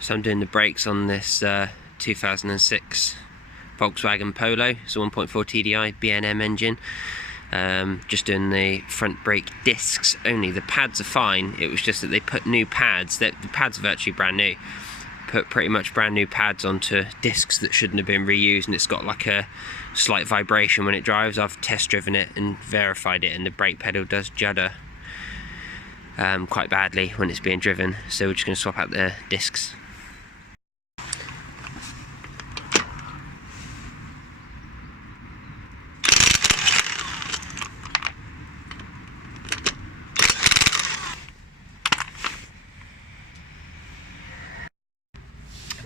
So I'm doing the brakes on this 2006 Volkswagen Polo. It's a 1.4 TDI B&M engine. Just doing the front brake discs only. The pads are fine. It was just that they put new pads. The pads are virtually brand new. Put pretty much brand new pads onto discs that shouldn't have been reused, and it's got like a slight vibration when it drives. I've test driven it and verified it, and the brake pedal does judder quite badly when it's being driven. So we're just going to swap out the discs.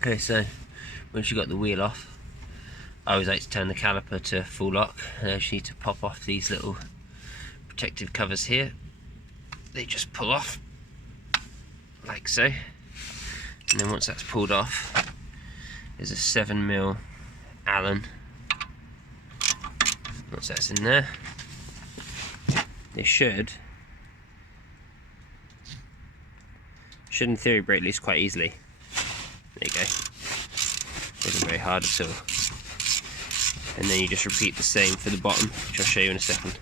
Okay, so once you've got the wheel off, I always like to turn the caliper to full lock. And I just need to pop off these little protective covers here. They just pull off like so, and then once that's pulled off, there's a 7mm Allen. Once that's in there, they should in theory break loose quite easily. There you go. Isn't very hard at all. And then you just repeat the same for the bottom, which I'll show you in a second.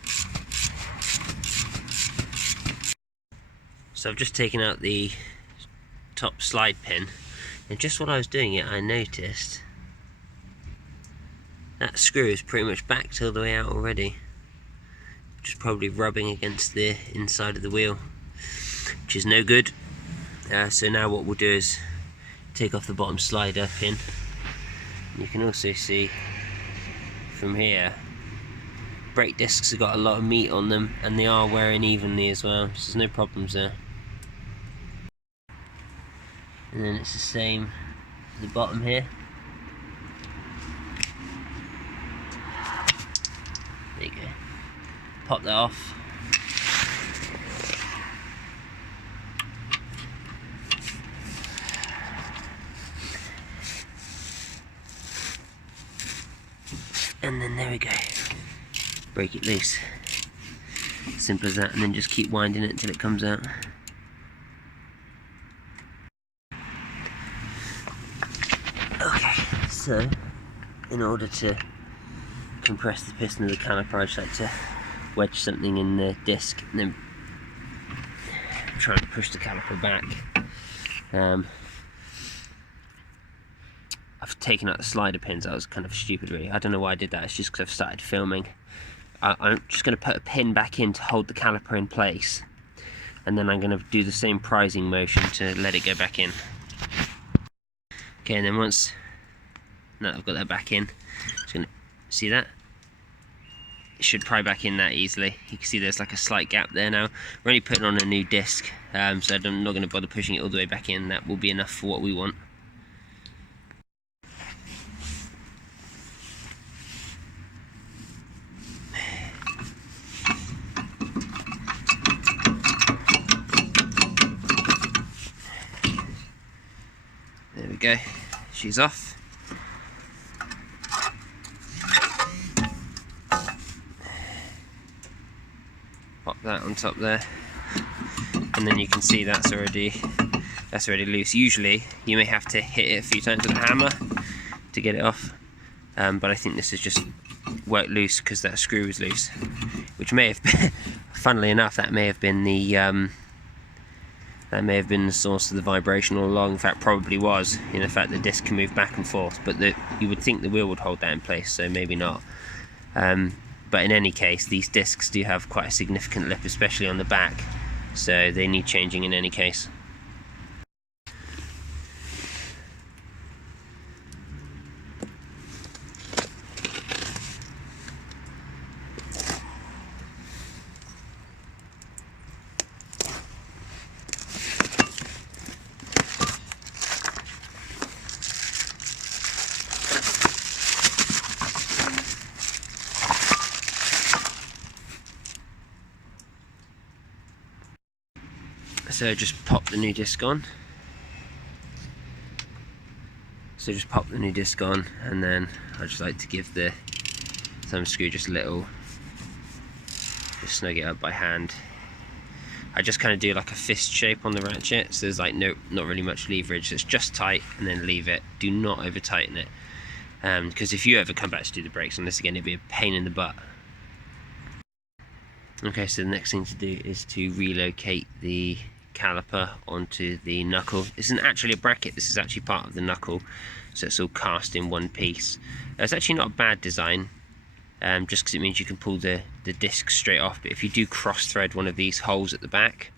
So I've just taken out the top slide pin, and just while I was doing it, I noticed that screw is pretty much backed all the way out already, which is probably rubbing against the inside of the wheel, which is no good. So now what we'll do is take off the bottom slider pin. You can also see from here, brake discs have got a lot of meat on them, and they are wearing evenly as well, so there's no problems there. And then it's the same for the bottom here. There you go. Pop that off. And then there we go. Break it loose. Simple as that, and then just keep winding it until it comes out. Okay, so in order to compress the piston of the caliper, I just like to wedge something in the disc and then try and push the caliper back. I've taken out the slider pins. That was kind of stupid really. I don't know why I did that. It's just because I've started filming. I'm just going to put a pin back in to hold the caliper in place, and then I'm going to do the same prising motion to let it go back in. Okay, and then once now I've got that back in, just going to see that it should pry back in that easily. You can see there's like a slight gap there now. We're only putting on a new disc, so I'm not going to bother pushing it all the way back in. That will be enough for what we want. There we go, she's off. Pop that on top there, and then you can see that's already loose. Usually you may have to hit it a few times with a hammer to get it off, but I think this is just worked loose because that screw was loose, which may have been, funnily enough, that may have been the source of the vibration all along. In fact, probably was. In fact, the disc can move back and forth, but you would think the wheel would hold that in place, so maybe not. But in any case, these discs do have quite a significant lip, especially on the back, so they need changing in any case. So just pop the new disc on. And then I just like to give the thumb screw just a little, just snug it up by hand. I just kind of do like a fist shape on the ratchet, so there's like not really much leverage. So it's just tight and then leave it. Do not over tighten it, because if you ever come back to do the brakes on this again, it'd be a pain in the butt. Okay, so the next thing to do is to relocate the caliper onto the knuckle. This isn't actually a bracket, this is actually part of the knuckle, so it's all cast in one piece. It's actually not a bad design, just because it means you can pull the disc straight off. But if you do cross thread one of these holes at the back,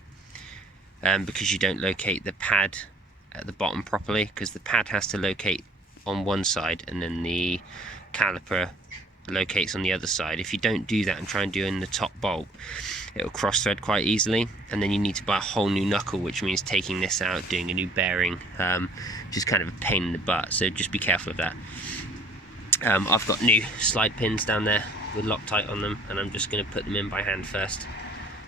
because you don't locate the pad at the bottom properly, because the pad has to locate on one side and then the caliper locates on the other side. If you don't do that and try and do it in the top bolt, it'll cross thread quite easily, and then you need to buy a whole new knuckle, which means taking this out, doing a new bearing, which is kind of a pain in the butt, so just be careful of that. I've got new slide pins down there with Loctite on them, and I'm just going to put them in by hand first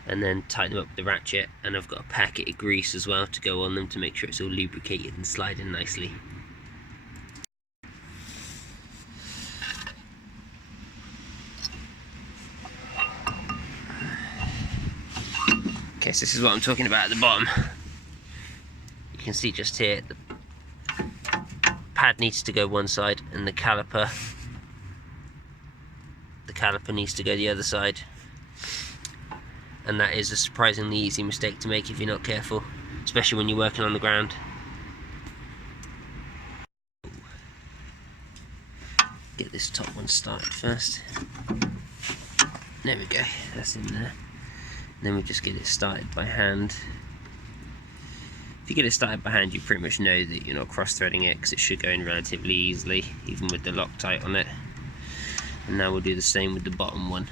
and then tighten them up with the ratchet, and I've got a packet of grease as well to go on them to make sure it's all lubricated and sliding nicely. Okay, so this is what I'm talking about at the bottom. You can see just here, the pad needs to go one side and the caliper needs to go the other side. And that is a surprisingly easy mistake to make if you're not careful, especially when you're working on the ground. Get this top one started first. There we go, that's in there. Then we just get it started by hand. If you get it started by hand, you pretty much know that you're not cross-threading it, because it should go in relatively easily, even with the Loctite on it. And now we'll do the same with the bottom one.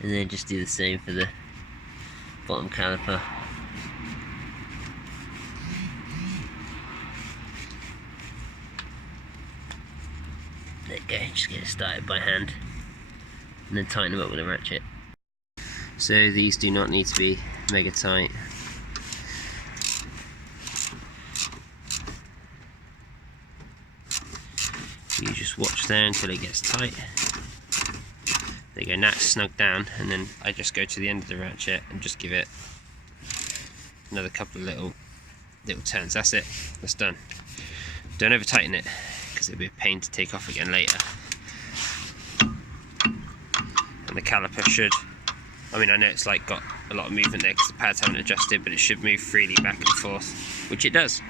And then just do the same for the bottom caliper. There you go, just get it started by hand. And then tighten them up with a ratchet. So these do not need to be mega tight. You just watch there until it gets tight. There you go, now it's snug down, and then I just go to the end of the ratchet and just give it another couple of little turns. That's it, that's done. Don't over tighten it, because it'll be a pain to take off again later. And the caliper should, I mean, I know it's like got a lot of movement there because the pads haven't adjusted, but it should move freely back and forth, which it does.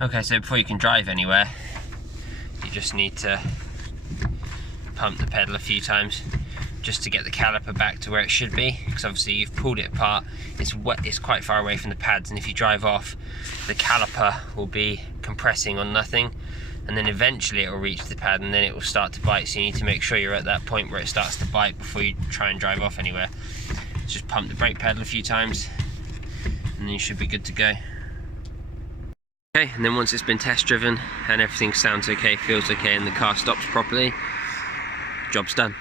Okay, so before you can drive anywhere, you just need to pump the pedal a few times just to get the caliper back to where it should be, because obviously you've pulled it apart, it's quite far away from the pads, and if you drive off, the caliper will be compressing on nothing, and then eventually it will reach the pad and then it will start to bite, so you need to make sure you're at that point where it starts to bite before you try and drive off anywhere. Just pump the brake pedal a few times and then you should be good to go. Okay, and then once it's been test driven and everything sounds okay, feels okay, and the car stops properly, job's done.